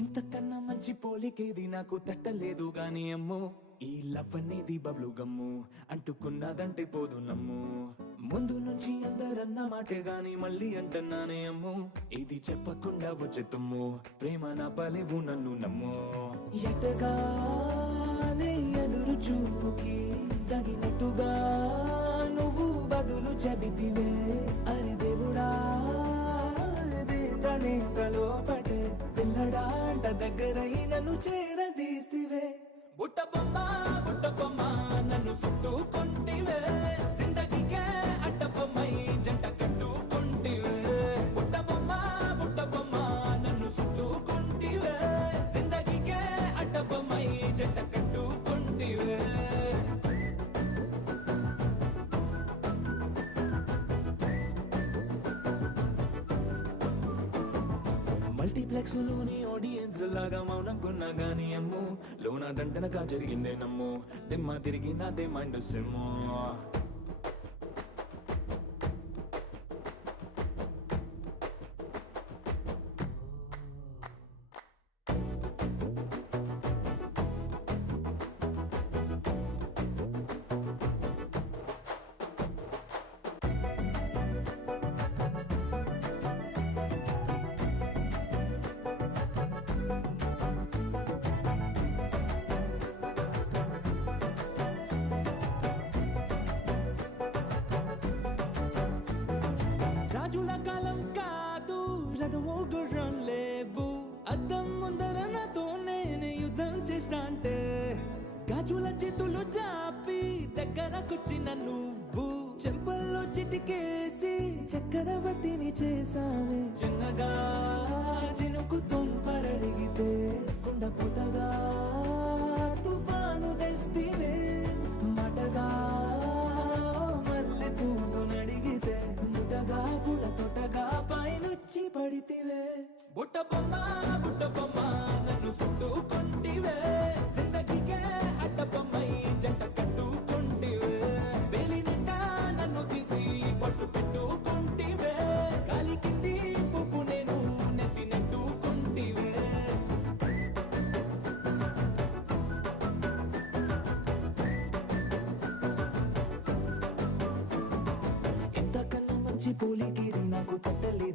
ఇంతకన్నా మంచి పోలికేది నాకు తట్టలేదు గాని అమ్మో ఈ లవ్ అనేది బబ్లు గమ్ము అంటుకున్నదంటే పోదు నమ్ము ముందు నుంచి అందరన్న మాటే గాని మళ్ళీ అంటున్నానే అమ్ము ఇది చెప్పకుండా వచ్చే తుమ్ము ప్రేమ నా పలేవు నన్ను నమ్ము ఎటగానే ఎదురు చూపుకి తగినట్టుగా నువ్వు బదులు చెబితివే అరే దేవుడా తలో పటే పిల్లడా అంట దగ్గరై నన్ను చేరదీస్తివే బుట్ట బొమ్మ నన్ను చుట్టుకుంటివే జిందగీకే అడ్డ బొమ్మై జంట కట్టుకుంటివే బుట్ట బొమ్మ నన్ను చుట్టుకుంటివే జిందగీకే అడ్డ బొమ్మై జంట కట్టుకుంటివే మల్టీప్లెక్స్ లోని ఆడియన్స్ లాగా మౌనంకున్నా గానీ అమ్ము లోన దండనగా జరిగిందే నమ్ము దిమ్మ తిరిగి నాదే మైండ్ సిమ్ము రాజుల కాలం కాదు రథము గుర్రం లేవు అద్దం ముందర నాతో నేను యుద్ధం చేస్తా అంటే గాజుల చేతులు జాపి దగ్గరకొచ్చిన నువ్వు చెంపల్లో చిటికేసి చక్రవర్తిని చేసావే చిన్నగా చినుకు తుంపరడిగితే కుండపోతగా తుఫాను తెస్తివే మటగా మల్లె పువ్వు నడిగితే ముదగా పుల తొటగా పైనొచ్చి పడితివే బుట్ట బొమ్మ నన్ను చుట్టుకుంటివే జిందగీకే అడ్డ బొమ్మై జంట కట్టుకుంటివే వేలి నిండా నన్ను తీసి పట్టు పెట్టుకుంటివే గాలి కింది పువ్వు నేను నెత్తి నెట్టుకుంటివే ఇంతకన్నా మంచి పోలికేది నాకు తట్టలేదు